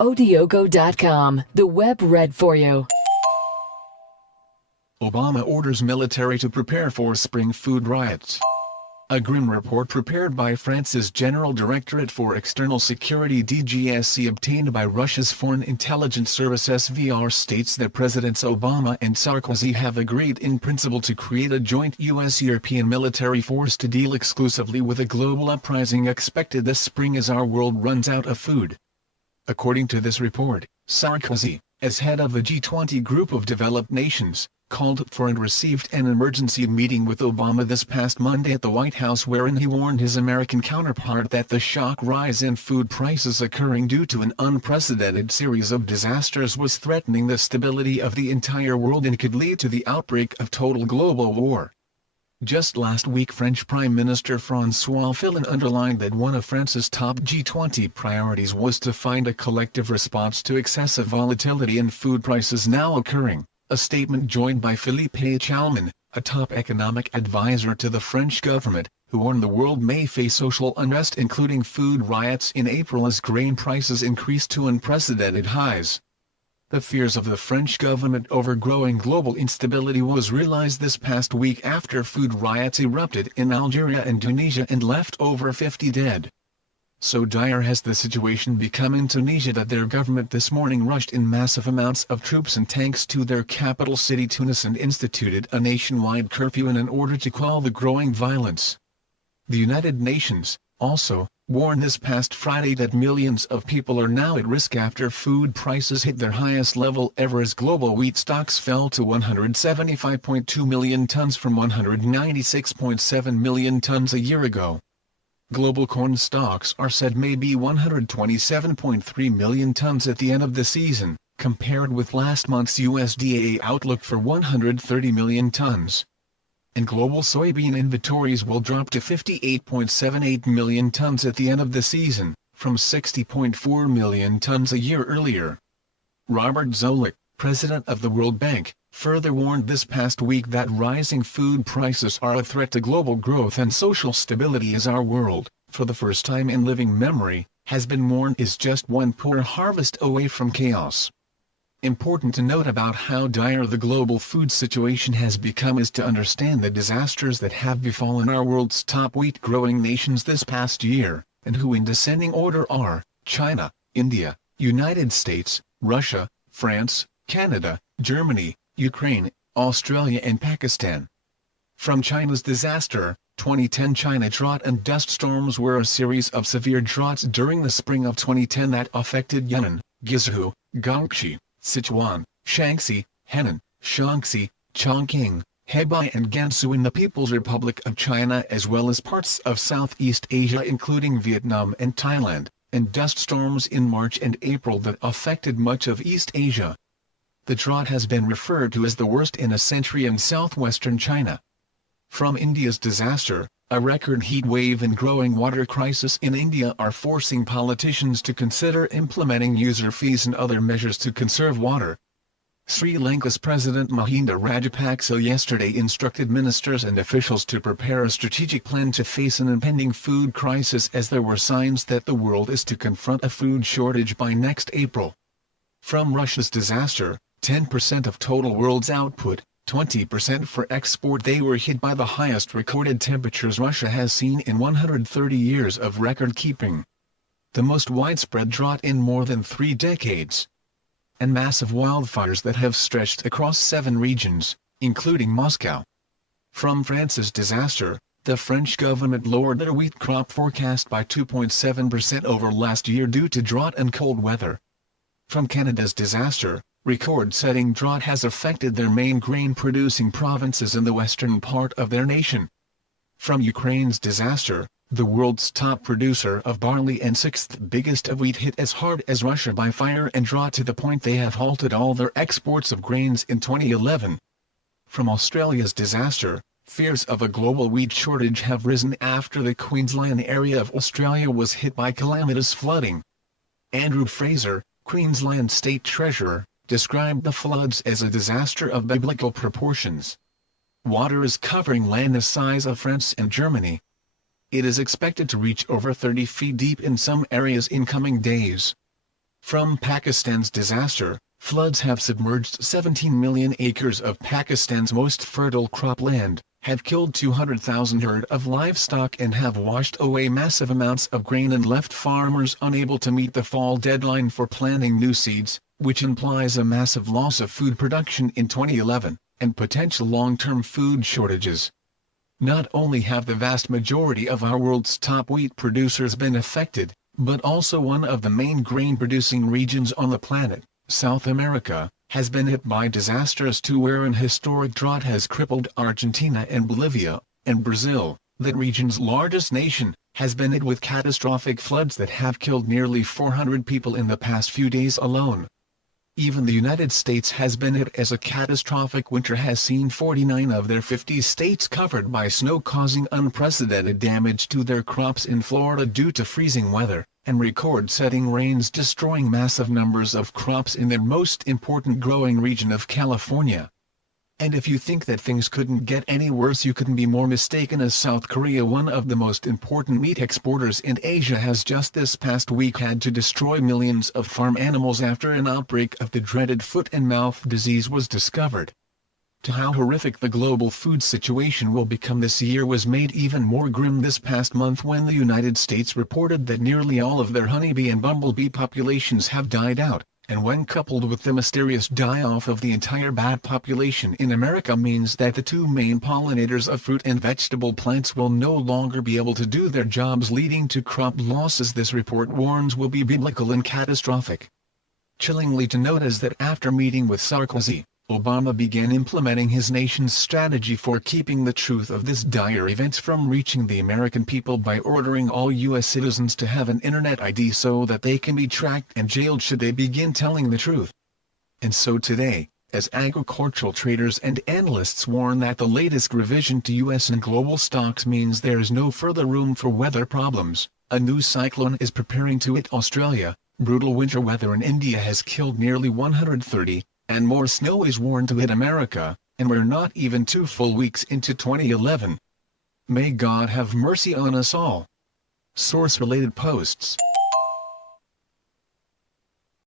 Odiogo.com, the web read for you. Obama orders military to prepare for spring food riots. A grim report prepared by France's General Directorate for External Security DGSE obtained by Russia's Foreign Intelligence Service SVR states that Presidents Obama and Sarkozy have agreed in principle to create a joint U.S.-European military force to deal exclusively with a global uprising expected this spring as our world runs out of food. According to this report, Sarkozy, as head of a G20 group of developed nations, called for and received an emergency meeting with Obama this past Monday at the White House wherein he warned his American counterpart that the shock rise in food prices occurring due to an unprecedented series of disasters was threatening the stability of the entire world and could lead to the outbreak of total global war. Just last week French Prime Minister François Fillon underlined that one of France's top G20 priorities was to find a collective response to excessive volatility in food prices now occurring. A statement joined by Philippe Chalmin, a top economic advisor to the French government, who warned the world may face social unrest including food riots in April as grain prices increase to unprecedented highs. The fears of the French government over growing global instability was realized this past week after food riots erupted in Algeria and Tunisia and left over 50 dead. So dire has the situation become in Tunisia that their government this morning rushed in massive amounts of troops and tanks to their capital city Tunis and instituted a nationwide curfew in order to quell the growing violence. The United Nations, also, warned this past Friday that millions of people are now at risk after food prices hit their highest level ever as global wheat stocks fell to 175.2 million tons from 196.7 million tons a year ago. Global corn stocks are said may be 127.3 million tons at the end of the season, compared with last month's USDA outlook for 130 million tons. And global soybean inventories will drop to 58.78 million tons at the end of the season, from 60.4 million tons a year earlier. Robert Zoellick, president of the World Bank, further warned this past week that rising food prices are a threat to global growth and social stability as our world, for the first time in living memory, has been warned is just one poor harvest away from chaos. Important to note about how dire the global food situation has become is to understand the disasters that have befallen our world's top wheat-growing nations this past year, and who in descending order are China, India, United States, Russia, France, Canada, Germany, Ukraine, Australia and Pakistan. From China's disaster, 2010 China drought and dust storms were a series of severe droughts during the spring of 2010 that affected Yunnan, Guizhou, Guangxi, Sichuan, Shaanxi, Henan, Shaanxi, Chongqing, Hebei and Gansu in the People's Republic of China as well as parts of Southeast Asia including Vietnam and Thailand, and dust storms in March and April that affected much of East Asia. The drought has been referred to as the worst in a century in southwestern China. From India's disaster, a record heat wave and growing water crisis in India are forcing politicians to consider implementing user fees and other measures to conserve water. Sri Lanka's President Mahinda Rajapaksa yesterday instructed ministers and officials to prepare a strategic plan to face an impending food crisis as there were signs that the world is to confront a food shortage by next April. From Russia's disaster, 10% of total world's output, 20% for export. They were hit by the highest recorded temperatures Russia has seen in 130 years of record-keeping. The most widespread drought in more than 3 decades. And massive wildfires that have stretched across 7 regions, including Moscow. From France's disaster, the French government lowered their wheat crop forecast by 2.7% over last year due to drought and cold weather. From Canada's disaster, record-setting drought has affected their main grain-producing provinces in the western part of their nation. From Ukraine's disaster, the world's top producer of barley and 6th biggest of wheat hit as hard as Russia by fire and drought to the point they have halted all their exports of grains in 2011. From Australia's disaster, fears of a global wheat shortage have risen after the Queensland area of Australia was hit by calamitous flooding. Andrew Fraser, Queensland State Treasurer, described the floods as a disaster of biblical proportions. Water is covering land the size of France and Germany. It is expected to reach over 30 feet deep in some areas in coming days. From Pakistan's disaster, floods have submerged 17 million acres of Pakistan's most fertile cropland, have killed 200,000 herd of livestock and have washed away massive amounts of grain and left farmers unable to meet the fall deadline for planting new seeds, which implies a massive loss of food production in 2011, and potential long-term food shortages. Not only have the vast majority of our world's top wheat producers been affected, but also one of the main grain-producing regions on the planet, South America, has been hit by disasters too, where an historic drought has crippled Argentina and Bolivia, and Brazil, that region's largest nation, has been hit with catastrophic floods that have killed nearly 400 people in the past few days alone. Even the United States has been hit, as a catastrophic winter has seen 49 of their 50 states covered by snow, causing unprecedented damage to their crops in Florida due to freezing weather, and record-setting rains destroying massive numbers of crops in their most important growing region of California. And if you think that things couldn't get any worse, you couldn't be more mistaken, as South Korea, one of the most important meat exporters in Asia, has just this past week had to destroy millions of farm animals after an outbreak of the dreaded foot and mouth disease was discovered. To how horrific the global food situation will become this year was made even more grim this past month when the United States reported that nearly all of their honeybee and bumblebee populations have died out. And when coupled with the mysterious die-off of the entire bat population in America, means that the two main pollinators of fruit and vegetable plants will no longer be able to do their jobs, leading to crop losses this report warns will be biblical and catastrophic. Chillingly to note is that after meeting with Sarkozy, Obama began implementing his nation's strategy for keeping the truth of this dire event from reaching the American people by ordering all U.S. citizens to have an internet ID so that they can be tracked and jailed should they begin telling the truth. And so today, as agricultural traders and analysts warn that the latest revision to U.S. and global stocks means there is no further room for weather problems, a new cyclone is preparing to hit Australia, brutal winter weather in India has killed nearly 130, and more snow is warned to hit America, and we're not even 2 full weeks into 2011. May God have mercy on us all. Source-related posts.